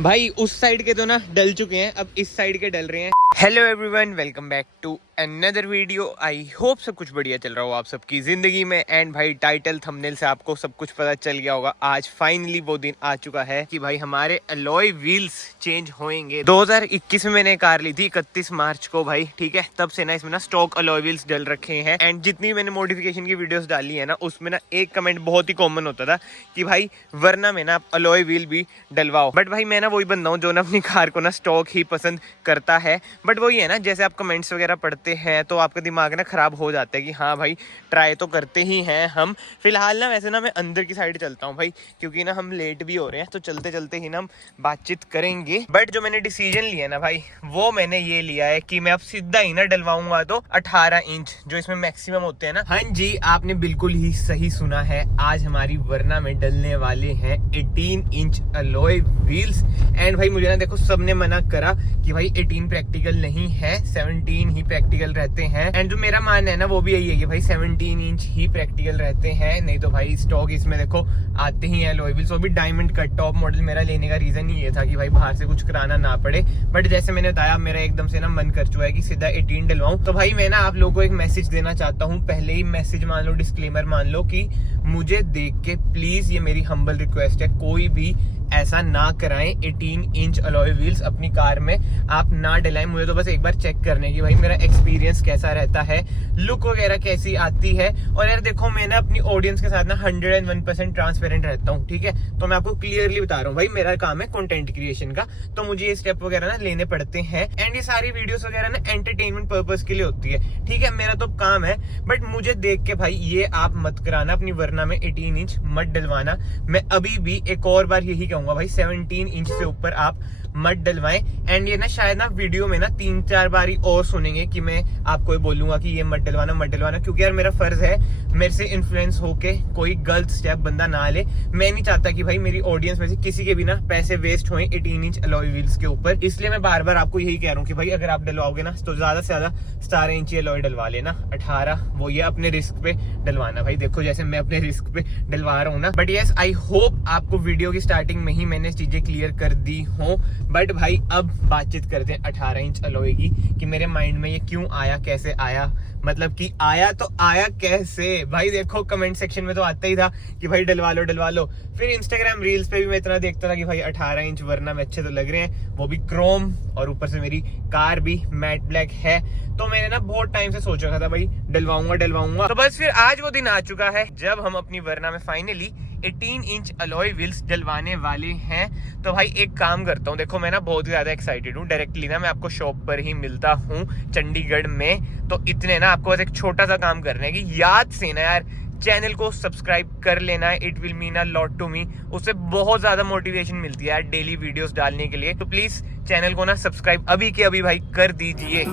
भाई उस साइड के तो ना डल चुके हैं, अब इस साइड के डल रहे हैं। Hello everyone, welcome back to another video. I hope सब कुछ बढ़िया चल रहा हो आप सबकी जिंदगी में। एंड भाई टाइटल थंबनेल से आपको सब कुछ पता चल गया होगा। आज फाइनली वो दिन आ चुका है कि भाई हमारे अलॉय व्हील्स चेंज होंगे। 2021 में मैंने कार ली थी 31 मार्च को भाई, ठीक है। तब से ना इसमें ना स्टॉक अलॉय व्हील्स डल रखे हैं। एंड जितनी मैंने मॉडिफिकेशन की वीडियोस डाली है ना, उसमें ना एक कमेंट बहुत ही कॉमन होता था कि भाई वरना में ना आप अलॉय व्हील भी डलवाओ। बट भाई मैं ना वही बंदा हूँ जो ना अपनी कार को ना स्टॉक ही पसंद करता है। बट वही है ना, जैसे आप कमेंट्स वगैरह पढ़ते हैं तो आपका दिमाग ना खराब हो जाता है कि हाँ भाई ट्राई तो करते ही हैं हम। फिलहाल ना वैसे ना मैं अंदर की साइड चलता हूँ भाई, क्योंकि ना हम लेट भी हो रहे हैं, तो चलते चलते ही ना हम बातचीत करेंगे। बट जो मैंने डिसीजन लिया ना भाई, वो मैंने ये लिया है कि मैं अब सीधा ही ना डलवाऊंगा तो 18 इंच जो इसमें मैक्सिमम होते हैं ना। हाँ जी, आपने बिल्कुल ही सही सुना है। आज हमारी वरना में डलने वाले हैं 18 इंच अलॉय व्हील्स। एंड भाई मुझे ना देखो सबने मना करा कि भाई 18 प्रैक्टिकल नहीं है, 17 ही प्रैक्टिकल रहते हैं। एंड जो मेरा मानना है ना वो भी यही है कि भाई 17 इंच ही प्रैक्टिकल रहते हैं। नहीं तो भाई स्टॉक इसमें देखो आते ही हैं अलॉय व्हील्स, वो भी डायमंड कट टॉप मॉडल। मेरा लेने का रीजन ही ये था कि भाई बाहर से कुछ कराना ना पड़े। बट जैसे मैंने बताया, मेरा एकदम से ना मन कर चुका है कि सीधा 18 डलवाऊं। तो भाई मैं ना आप लोगों को एक मैसेज देना चाहता हूँ। पहले ही मैसेज मान लो, डिस्क्लेमर मान लो कि मुझे देख के प्लीज, ये मेरी हम्बल रिक्वेस्ट है, कोई भी ऐसा ना कराएं। 18 इंच अलॉय व्हील्स अपनी कार में आप ना डलाएं। मुझे तो बस एक बार चेक करने की भाई मेरा एक्सपीरियंस कैसा रहता है, लुक वगैरह कैसी आती है। और यार देखो, मैं ना अपनी ऑडियंस के साथ ना 101% ट्रांसपेरेंट रहता हूँ, ठीक है। तो मैं आपको क्लियरली बता रहा हूँ भाई, मेरा काम है कंटेंट क्रिएशन का, तो मुझे ये स्टेप वगैरह ना लेने पड़ते हैं। एंड ये सारी वीडियोस वगैरह ना एंटरटेनमेंट पर्पस के लिए होती है, ठीक है। मेरा तो काम है। बट मुझे देख के भाई ये आप मत कराना, अपनी वरना में 18 इंच मत डलवाना। मैं अभी भी एक और बार यही कहूंगा भाई, 17 इंच से ऊपर आप मत डलवाएं। एंड ये ना शायद ना वीडियो में ना 3-4 बारी और सुनेंगे कि मैं आपको बोलूंगा कि ये मत डलवाना, क्योंकि यार मेरा फर्ज है मेरे से इन्फ्लुएंस होके कोई गलत स्टेप बंदा ना ले। मैं नहीं चाहता कि भाई मेरी ऑडियंस में से किसी के भी ना पैसे वेस्ट हों 18 इंच अलॉय व्हील्स के ऊपर। इसलिए मैं बार बार आपको यही कह रहा हूँ कि भाई अगर आप डलवाओगे ना तो ज्यादा से ज्यादा 17 इंच अलॉय डलवा लेना। 18 वो ये अपने रिस्क पे डलवाना भाई। देखो जैसे मैं अपने रिस्क पे डलवा रहा हूँ ना। बट यस, आई होप आपको वीडियो की स्टार्टिंग में ही मैंने चीजें क्लियर कर दी हूँ। बट भाई अब बातचीत करते हैं 18 इंच अलॉय की, कि मेरे माइंड में ये क्यों आया, कैसे आया। मतलब कि आया तो आया कैसे भाई। देखो कमेंट सेक्शन में तो आता ही था कि भाई डलवा लो। फिर इंस्टाग्राम रील्स पे भी मैं इतना देखता था कि भाई 18 इंच वरना में अच्छे तो लग रहे हैं, वो भी क्रोम, और ऊपर से मेरी कार भी मैट ब्लैक है। तो मैंने ना बहुत टाइम से सोच रखा था भाई डलवाऊंगा। तो बस फिर आज वो दिन आ चुका है जब हम अपनी वरना में फाइनली 18 इंच अलॉय व्हील्स डलवाने वाले हैं। तो भाई एक काम करता हूँ, देखो मैं ना बहुत ज्यादा एक्साइटेड हूँ। डायरेक्टली ना मैं आपको शॉप पर ही मिलता हूँ चंडीगढ़ में। तो इतने ना आपको बस एक छोटा सा काम करना है कि याद से ना यार चैनल को सब्सक्राइब कर लेना है। It will mean a lot to me. उससे बहुत ज्यादा मोटिवेशन मिलती है यार डेली वीडियोस डालने के लिए। तो प्लीज चैनल को ना सब्सक्राइब अभी के अभी भाई कर दीजिए।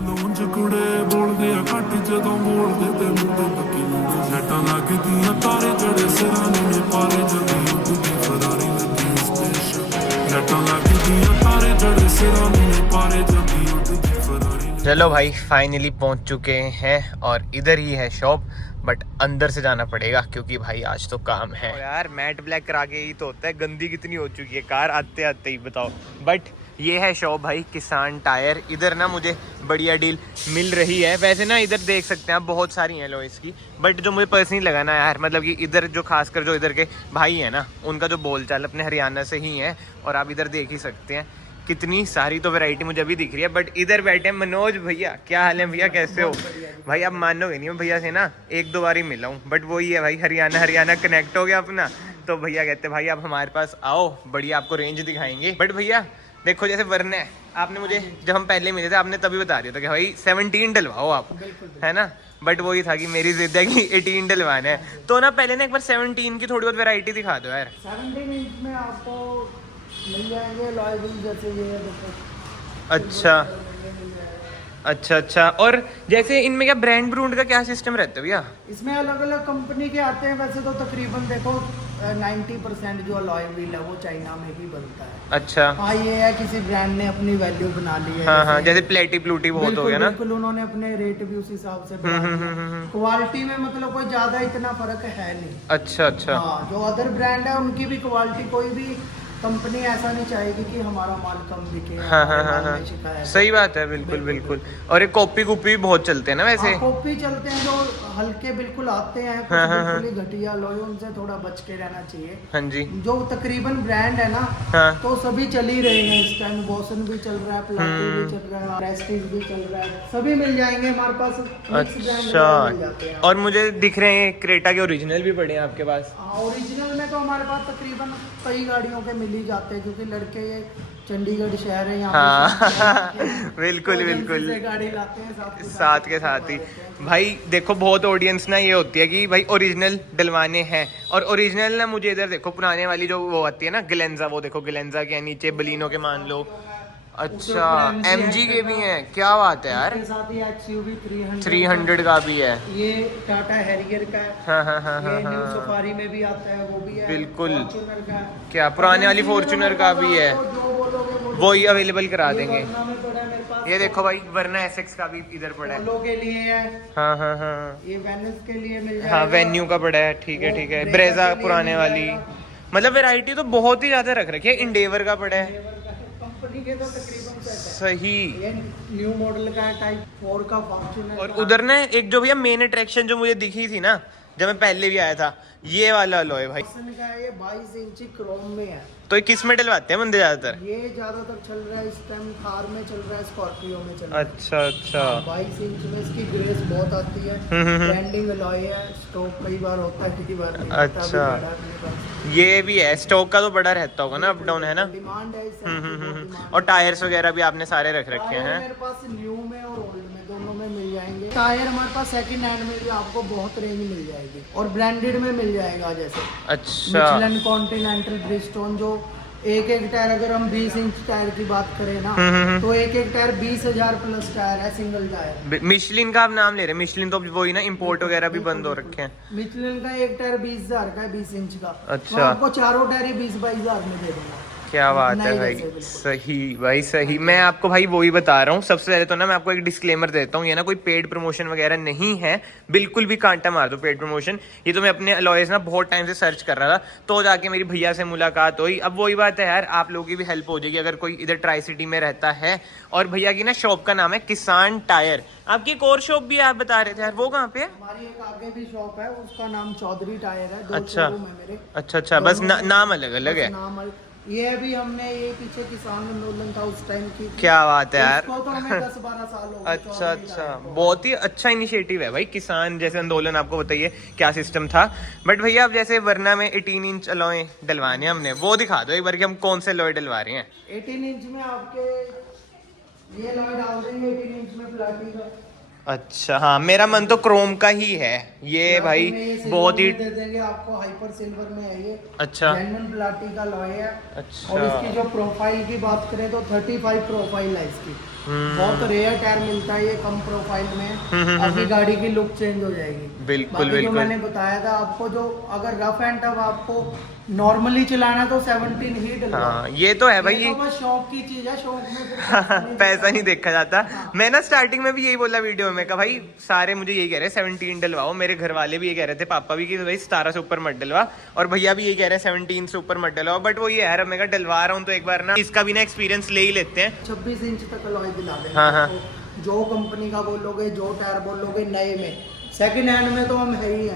चलो भाई फाइनली पहुंच चुके हैं और इधर ही है शॉप। बट अंदर से जाना पड़ेगा क्योंकि भाई आज तो काम है। यार मैट ब्लैक करा के ही तो होता है, गंदी कितनी हो चुकी है कार आते आते ही, बताओ। बट ये है शॉप भाई, किसान टायर। इधर ना मुझे बढ़िया डील मिल रही है। वैसे ना इधर देख सकते हैं आप बहुत सारी हैं लॉयस की। बट जो मुझे पर्सनली लगा ना यार, मतलब कि इधर जो खासकर जो इधर के भाई है ना, उनका जो बोलचाल अपने हरियाणा से ही है। और आप इधर देख ही सकते हैं कितनी सारी तो वैरायटी मुझे अभी दिख रही है। बट इधर बैठे मनोज भैया, क्या हाल है भैया, कैसे हो भाई? आप मानोगे नहीं, मैं भैया से ना 1-2 बार ही मिला हूँ। बट वही है भाई, हरियाणा कनेक्ट हो गया अपना। तो भैया कहते भाई आप हमारे पास आओ, बढ़िया आपको रेंज दिखाएंगे। बट भैया देखो जैसे वरना है, आपने मुझे जब हम पहले मिले थे आपने तभी बता दिया था कि भाई 17 डलवाओ आप, है ना। बट वही था कि मेरी जिद है कि 18 डलवाना है। तो ना पहले ना एक बार 17 की थोड़ी बहुत वैरायटी दिखा दो यार। 17 इंच में आपको मिल जाएंगे अलॉय व्हील जैसे ये है, देखो। अच्छा। और जैसे इनमें क्या ब्रांड ब्रूंड का क्या सिस्टम रहता है भैया? इसमें अलग अलग कंपनी के आते हैं। वैसे तो तकरीबन देखो 90% जो अलॉय व्हील है वो चाइना में ही बनता है। अच्छा। हाँ, ये है किसी ब्रांड ने अपनी वैल्यू बना ली है। हाँ, जैसे प्लेटी प्लूटी बहुत हो गया ना। बिल्कुल, उन्होंने अपने रेट भी उस हिसाब से बना दिए। क्वालिटी में मतलब कोई ज्यादा इतना फर्क है नहीं। अच्छा। हाँ, जो अदर ब्रांड है उनकी भी क्वालिटी कोई भी कंपनी ऐसा नहीं चाहेगी कि हमारा माल कम बिके। हाँ हाँ हाँ हाँ, सही बात है, बिल्कुल बिल्कुल। और ये कॉपी भी बहुत चलते हैं ना वैसे। कॉपी चलते हैं जो हल्के बिल्कुल आते हैं, कुछ हाँ, हाँ, बिल्कुल ही घटिया लोग, उनसे थोड़ा बच के रहना चाहिए। हाँ जी। जो तकरीबन ब्रांड है ना, हाँ। तो सभी चल ही रहे हैं इस टाइम। बॉसन भी चल रहा है, प्लाटी भी चल रहा है, प्रेस्टीज भी चल रहा है, सभी मिल जाएंगे हमारे पास। अच्छा, और मुझे दिख रहे हैं क्रेटा के ओरिजिनल भी पड़े हैं आपके पास। ओरिजिनल में तो हमारे पास तकरीबन कई गाड़ियों के मिल ही जाते हैं, क्योंकि लड़के ये चंडीगढ़ शहर है यहाँ हाँ पे बिल्कुल तो बिल्कुल, से गाड़ी लाते हैं साथ के साथ ही। भाई देखो बहुत ऑडियंस ना ये होती है कि भाई ओरिजिनल डलवाने हैं, और ओरिजिनल ना मुझे इधर देखो पुराने वाली जो वो आती है ना ग्लेंजा, वो देखो ग्लेंजा के नीचे बलिनो के मान लो। अच्छा, MG के भी हैं, क्या बात है यार। इसके साथ ही XUV 300 का भी है। ये टाटा हैरियर का है। हाँ हाँ हाँ ये हाँ न्यू हाँ, सफारी में भी आता है, वो भी है। बिल्कुल। फॉर्च्यूनर का है। क्या पुराने वाली फॉर्च्यूनर का भी है, जो बोलोगे वो वो ही अवेलेबल करा देंगे। वरना में पड़ा है मेरे पास। ये देखो भाई वरना एसएक्स का भी इधर पड़ा है। पोलो के लिए है, हाँ हाँ हाँ ये वेनिस के लिए मिल जाएगा। हाँ, वेन्यू का पड़ा है, ठीक है ठीक है। वो ब्रेजा के लिए पुराने मिल वाली, जाएगा। मतलब वैरायटी तो बहुत ही ज्यादा रख रखी है। इंडेवर का पड़ा है, कंपनी के तो तकरीबन सेट है। सही। ये न्यू मॉडल का है, टाइप 4 का फॉर्च्यूनर। और उधर ना एक जो भैया मेन अट्रैक्शन जो मुझे दिखी थी ना जब मैं पहले भी आया था, ये वाला अलॉय भाई। का है, ये 22 इंची क्रोम में है। तो ये किस में डलवाते हैं बंदे ज्यादातर? ये ज्यादातर चल रहा है इस टाइम, थार में चल रहा है, स्कॉर्पियो में चल रहा है। अच्छा अच्छा। 22 इंच में इसकी ग्रेस बहुत आती है। ब्रांडिंग अलॉय है, स्टॉक कई बार होता है, कई बार नहीं होता। अच्छा। अभी बड़ा अपने पास। ये भी है, स्टॉक का तो बड़ा रहता होगा ना, अप डाउन है ना। डिमांड है इस टाइम की, बहुत डिमांड और टायर्स वगैरह भी आपने सारे रख रखे टायर हैं। मेरे पास न्यू में और ओल्ड में दोनों में मिल जाएंगे। टायर हमारे पास सेकंड हैंड में भी आपको बहुत रेंज मिल जाएगी, और ब्रांडेड में मिल जाएगा। जैसे अच्छा, मिचलन, कॉन्टिनेंटल, ब्रिजस्टोन, जो एक टायर, अगर हम 20 इंच टायर की बात करें ना, तो एक टायर 20,000 प्लस टायर है, सिंगल टायर। मिशलिन का आप नाम ले रहे हैं? मिशलिन तो वही ना, इंपोर्ट वगैरह भी बंद हो रखे हैं। मिचलन का एक टायर 20,000 का है, 20 इंच का। अच्छा। मैं आपको चारों टायर ही 20-22,000 में दे दूंगा। क्या बात है भाई, सही भाई सही। मैं आपको भाई वही बता रहा हूँ। सबसे पहले तो ना मैं आपको एक डिस्क्लेमर देता हूँ, ये ना कोई पेड प्रमोशन वगैरह नहीं है, बिल्कुल भी कांटा मार दो पेड प्रमोशन। ये तो मैं अपने अलॉयज ना बहुत टाइम से सर्च कर रहा था, तो जाके मेरी भैया से मुलाकात हुई। अब वही बात है यार, आप लोगों की भी हेल्प हो जाएगी अगर कोई इधर ट्राई सिटी में रहता है। और भैया की ना शॉप का नाम है किसान टायर। आपकी एक और शॉप भी है, आप बता रहे थे यार, वो कहाँ पे है? हमारी एक आगे भी शॉप है, उसका नाम चौधरी टायर है। अच्छा। शोरूम है मेरे। अच्छा अच्छा, बस नाम अलग अलग है। ये भी हमने, ये पीछे किसान आंदोलन था उस टाइम की। क्या बात है यार। उसको तो हमें 10-12 साल हो गए। अच्छा अच्छा, बहुत ही अच्छा इनिशिएटिव है भाई। किसान जैसे आंदोलन, आपको बताइए क्या सिस्टम था। बट भैया अब जैसे वरना में 18 इंच अलॉय डलवाने हमने, वो दिखा दो एक बार कि हम कौन से अलॉय डलवा रहे हैं। 18 इंच में आपके ये अलॉय डाल देंगे, 18 इंच में प्लाटी का। अच्छा हाँ, मेरा मन तो क्रोम का ही है ये भाई, बहुत ही। दे देंगे आपको, हाइपर सिल्वर में है ये। अच्छा। जेन्युइन प्लाटी का अलॉय है। अच्छा। और इसकी जो प्रोफाइल की बात करें तो 35 प्रोफाइल है इसकी। बहुत रेयर टायर मिलता है ये कम प्रोफाइल में। आपकी गाड़ी की लुक चेंज हो जाएगी। बिल्कुल जो बिल्कुल। मैंने बताया था आपको, जो अगर रफ एंड टफ आपको नॉर्मली चलाना है तो 17 ही डलवाओ। हाँ ये तो है भाई, ये तो बस शौक की चीज है, शौक में पैसा नहीं देखा जाता। मैं ना स्टार्टिंग में भी यही बोला वीडियो में, कहा भाई सारे मुझे यही कह रहे हैं 17 डलवाओ। मेरे घर वाले भी ये कह रहे थे, पापा भी, कि भाई 17 से ऊपर मत डलवा, और भैया भी यही कह रहे हैं 17 से ऊपर मत डलवाओ। बट वो ये यार, मैं डलवा रहा हूँ तो एक बार ना इसका भी ना एक्सपीरियंस ले ही लेते हैं। 26 इंच तक अलॉय दिला देंगे। हाँ हाँ। जो कंपनी का बोलोगे, जो टायर बोलोगे, नए में। सेकंड हैंड में तो हम है ही है।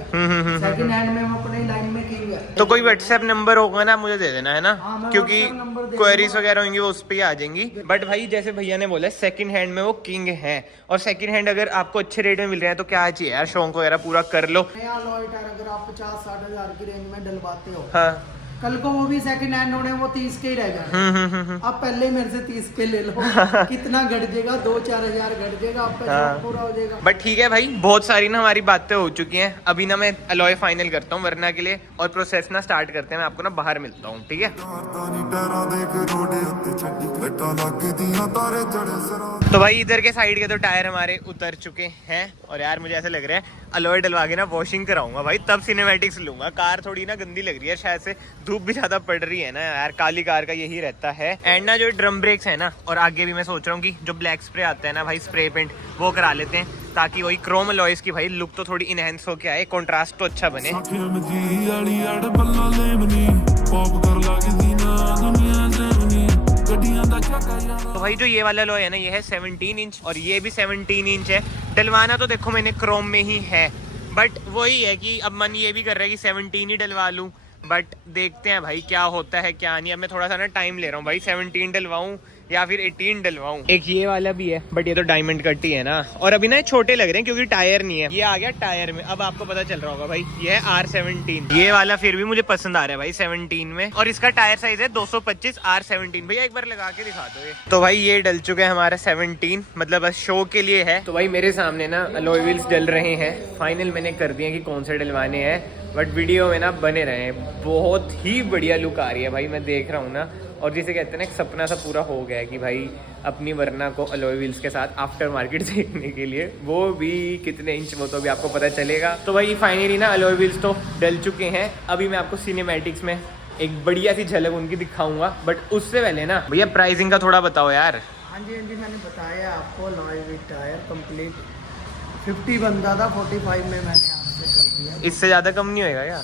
सेकंड हैंड में हम अपने लाइन में की है। तो कोई व्हाट्सएप नंबर होगा ना, मुझे दे देना है ना। हाँ, मैं क्योंकि WhatsApp नंबर दे क्वेरीज दूंगा। वगैरह होंगी वो उस पर ही आ जाएंगी। बट भाई जैसे भैया ने बोला सेकंड हैंड में वो किंग है, और सेकंड हैंड अगर आपको अच्छे रेट में मिल रहे हैं तो क्या चाहिए यार, शौक वगैरह पूरा कर लो। नया अलॉय टायर अगर आप 50-60 हजार की रेंज में डलवाते हो, हाँ। कल को वो भी सेकंड हैंड होने, वो 30 के ही रह जाए। आप पहले मेरे से 30 के ले लो। कितना घट जाएगा? 2-4 हजार घट जाएगा, आपका शौक पूरा हो जाएगा। बट ठीक है भाई, बहुत सारी ना हमारी बातें हो चुकी हैं। अभी ना मैं अलॉय फाइनल करता हूँ वरना के लिए, और प्रोसेस ना स्टार्ट करते हैं। मैं आपको ना बाहर मिलता हूँ, ठीक है। तो भाई इधर के साइड के तो टायर हमारे उतर चुके हैं, और यार मुझे ऐसा लग रहा है अलॉय डलवा के ना वॉशिंग कराऊंगा भाई, तब सिनेमैटिक्स लूंगा। कार थोड़ी ना गंदी लग रही है शायद से, धूप भी ज्यादा पड़ रही है ना यार, काली कार का यही रहता है। एंड ना जो ड्रम ब्रेक्स है ना, और आगे भी मैं सोच रहा हूँ कि जो ब्लैक स्प्रे आता है ना भाई, स्प्रे पेंट, वो करा लेते हैं, ताकि वही क्रोम अलॉयज की भाई लुक तो थोड़ी इनहेंस होके आए, कंट्रास्ट तो अच्छा बने। भाई जो ये वाला लॉय है ना, ये है 17 इंच और ये भी 17 इंच है। डलवाना तो देखो मैंने क्रोम में ही है, बट वही है कि अब मन ये भी कर रहा है कि 17 ही डलवा लूँ, बट देखते हैं भाई क्या होता है क्या नहीं। अब मैं थोड़ा सा ना टाइम ले रहा हूँ भाई, 17 डलवाऊँ या फिर 18 डलवाऊँ। एक ये वाला भी है, बट ये तो डायमंड कट ही है ना, और अभी ना ये छोटे लग रहे हैं क्योंकि टायर नहीं है। ये आ गया टायर में, अब आपको पता चल रहा होगा भाई, ये है R17। ये वाला फिर भी मुझे पसंद आ रहा है भाई 17 में, और इसका टायर साइज है 225 R17। भैया एक बार लगा के दिखा दो ये। तो भाई ये डल चुका है हमारा 17, मतलब बस शो के लिए है। तो भाई मेरे सामने ना अलॉय व्हील्स डल रहे हैं, फाइनल मैंने कर दिया कि कौन से डलवाने हैं, बट वीडियो में ना बने रहे। बहुत ही बढ़िया लुक आ रही है भाई, मैं देख रहा हूँ ना, और जिसे कहते हैं ना एक सपना सा पूरा हो गया है कि भाई अपनी वरना को अलॉय व्हील्स के साथ आफ्टर मार्केट देखने के लिए, वो भी कितने इंच वो तो भी आपको पता चलेगा। तो भाई फाइनली ना अलॉय व्हील्स तो डल चुके हैं। अभी मैं आपको सिनेमैटिक्स में एक बढ़िया सी झलक उनकी दिखाऊंगा, बट उससे पहले ना भैया प्राइसिंग का थोड़ा बताओ यार। हाँ जी मैंने बताया आपको, अलॉय व्हील टायर कंप्लीट 50 बनता था, 45 में मैंने आपसे कर दिया। इससे ज्यादा कम नहीं होएगा क्या?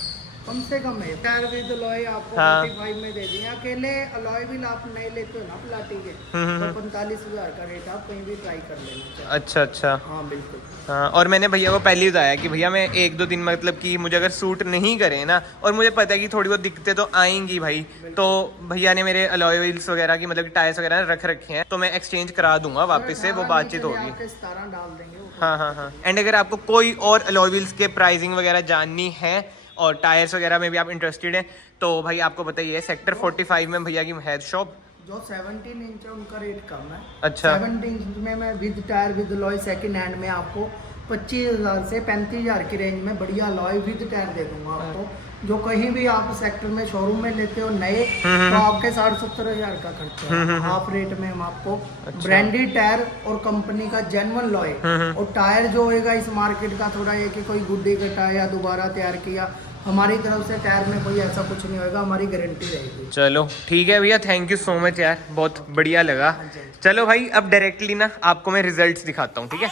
कम से कम है। टायर विद अलॉय आपको हाँ। 45 में दे दिया। अकेले अलॉय व्हील आप नहीं लेते हो ना प्लाटी के, तो 45,000 का रेट, आप कहीं भी ट्राई कर लेना। अच्छा अच्छा। हाँ बिल्कुल। हाँ, और मैंने भैया को पहले ही बताया कि भैया मैं 1-2 दिन मतलब कि मुझे अगर सूट नहीं करे ना, और मुझे पता है कि थोड़ी बहुत दिक्कतें तो आएंगी भाई, तो भैया ने मेरे अलॉय व्हील्स वगैरह की मतलब टायर्स वगैरह रख रखे हैं, तो मैं एक्सचेंज करा दूंगा वापस से, वो बातचीत होगी। 17 डाल देंगे वो। हाँ हाँ हाँ। एंड अगर आपको कोई और अलॉय व्हील्स के प्राइसिंग वगैरह जाननी है और टायर्स वगैरह में भी आप इंटरेस्टेड हैं, तो भाई आपको बताइए सेक्टर 45 में भैया की है शॉप। जो 17 इंच है उनका रेट कम है। अच्छा। 17 इंच में मैं with tyre with alloy second hand में आपको 25,000 से 35,000 की रेंज में बढ़िया अलॉय विद टायर दे दूंगा आपको। जो कहीं भी आप सेक्टर में शोरूम में लेते हो नए, तो आपके 60-70 हजार का खर्चा है। हाफ रेट में हम आपको ब्रांडेड टायर और कंपनी का जेन्युइन लॉय, और टायर जो होएगा इस मार्केट का थोड़ा ये कि कोई गुड्डी कटा या दोबारा तैयार किया, हमारी तरफ से टायर में कोई ऐसा कुछ नहीं होगा, हमारी गारंटी रहेगी। चलो ठीक है भैया, थैंक यू सो मच यार, बहुत बढ़िया लगा। चलो भाई अब डायरेक्टली ना आपको मैं रिजल्ट्स दिखाता हूँ, ठीक है।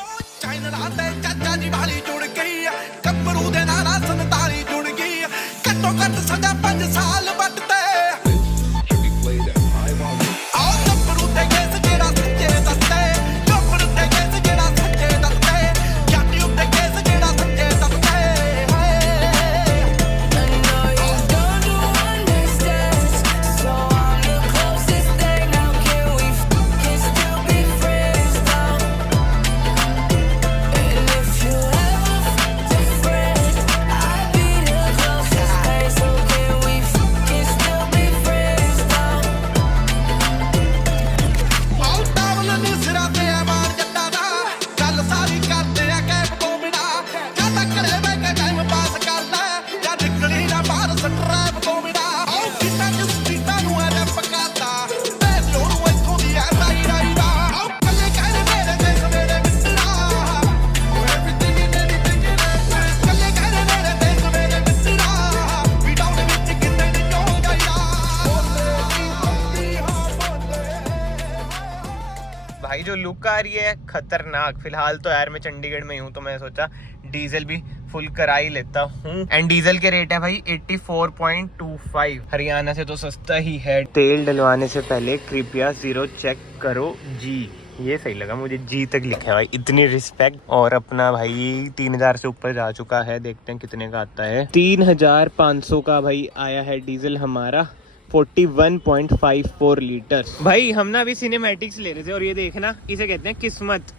भाई जो लुक आ रही है खतरनाक। फिलहाल तो यार मैं चंडीगढ़ में हूँ, तो मैं सोचा डीजल भी फुल करा ही लेता हूँ। एंड डीजल के रेट है भाई 84.25। हरियाणा से तो सस्ता ही है। तेल डलवाने से पहले कृपया 0 चेक करो जी। ये सही लगा मुझे, जी तक लिखा है भाई, इतनी रिस्पेक्ट। और अपना भाई 3000 से ऊपर जा चुका है, देखते हैं कितने का आता है। 3500 का भाई आया है डीजल हमारा, 41.54 लीटर। भाई हम ना अभी सिनेमैटिक्स ले रहे थे, और ये देखना इसे कहते हैं किस्मत।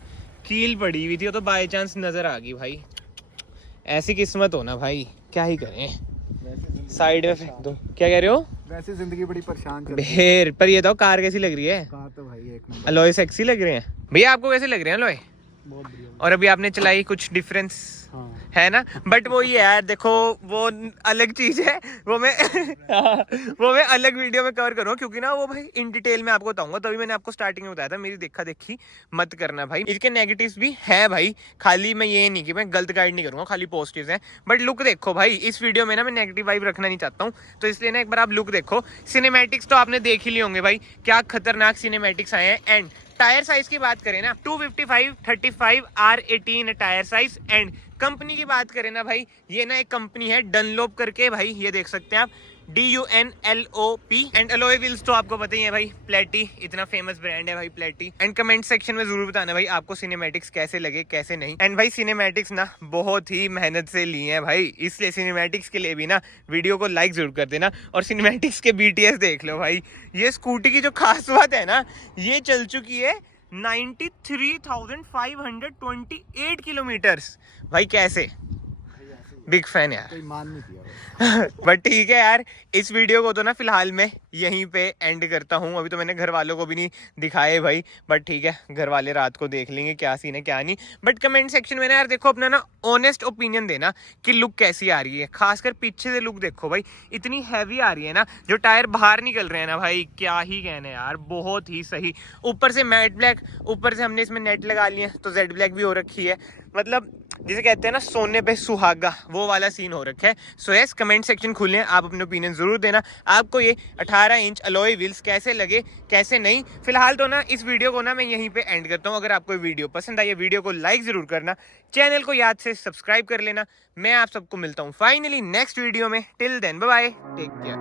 कील पड़ी हुई थी, वो तो बाय चांस नजर आ गई भाई। ऐसी किस्मत हो ना भाई, क्या ही करें। साइड में फेंक दो। क्या कह रहे हो? वैसे जिंदगी बड़ी परेशान चल रही ढेर। पर ये तो कार कैसी लग रही है? कार तो भाई एक नंबर। अलॉय सेक्सी लग रहे हैं भैया। आपको कैसे लग रहे हैं अलॉय? बहुत बढ़िया। और अभी आपने चलाई, कुछ डिफरेंस है ना? बट वो ये यार देखो, वो अलग चीज है, वो मैं अलग वीडियो में कवर करूँगा, क्योंकि ना वो भाई इन डिटेल में आपको बताऊंगा। तभी मैंने आपको स्टार्टिंग में बताया था, मेरी देखा देखी मत करना भाई। इसके नेगेटिव्स भी है भाई, खाली मैं ये नहीं कि मैं गलत गाइड नहीं करूंगा, खाली पॉजिटिव्स हैं। बट लुक देखो भाई, इस वीडियो में ना मैं नेगेटिव वाइब रखना नहीं चाहता हूँ, तो इसलिए ना एक बार आप लुक देखो। सिनेमैटिक्स तो आपने देख ही लिए होंगे भाई, क्या खतरनाक सिनेमैटिक्स आए हैं। एंड टायर साइज की बात करें ना, 255/35 R18 tyre size. And company की बात करें ना भाई, ये ना एक कंपनी है डनलोप करके, भाई ये देख सकते हैं आप, DUNLOP। एंड अलॉय व्हील्स तो आपको पता ही है भाई, प्लेटी इतना फेमस ब्रांड है भाई प्लेटी। एंड कमेंट सेक्शन में जरूर बताना भाई आपको सिनेमैटिक्स कैसे लगे कैसे नहीं। एंड भाई सिनेमैटिक्स ना बहुत ही मेहनत से ली है भाई, इसलिए सिनेमैटिक्स के लिए भी ना वीडियो को लाइक जरूर कर देना। और सिनेमैटिक्स के BTS देख लो भाई, ये स्कूटी की जो खास बात है ना, ये चल चुकी है 93,528 किलोमीटर्स। भाई कैसे, बिग फैन यार, कोई मान नहीं दिया। बट ठीक है यार, इस वीडियो को तो ना फिलहाल मैं यहीं पे एंड करता हूँ। अभी तो मैंने घर वालों को भी नहीं दिखाए भाई, बट ठीक है, घर वाले रात को देख लेंगे क्या सीन है क्या नहीं। बट कमेंट सेक्शन में ना यार देखो अपना ना ऑनेस्ट ओपिनियन देना कि लुक कैसी आ रही है, खासकर पीछे से लुक देखो भाई, इतनी हैवी आ रही है ना, जो टायर बाहर निकल रहे हैं ना भाई, क्या ही कहने यार, बहुत ही सही। ऊपर से मैट ब्लैक, ऊपर से हमने इसमें नेट लगा लिए तो जेड ब्लैक भी हो रखी है, मतलब जिसे कहते हैं ना सोने पे सुहागा, वो वाला सीन हो रखा है। सो यस, कमेंट सेक्शन खुले हैं, आप अपने ओपिनियन जरूर देना आपको ये 18 इंच अलॉय व्हील्स कैसे लगे कैसे नहीं। फिलहाल तो ना इस वीडियो को ना मैं यहीं पे एंड करता हूँ। अगर आपको वीडियो पसंद आई है, वीडियो को लाइक जरूर करना, चैनल को याद से सब्सक्राइब कर लेना। मैं आप सबको मिलता हूँ फाइनली नेक्स्ट वीडियो में। Till then bye bye, take care.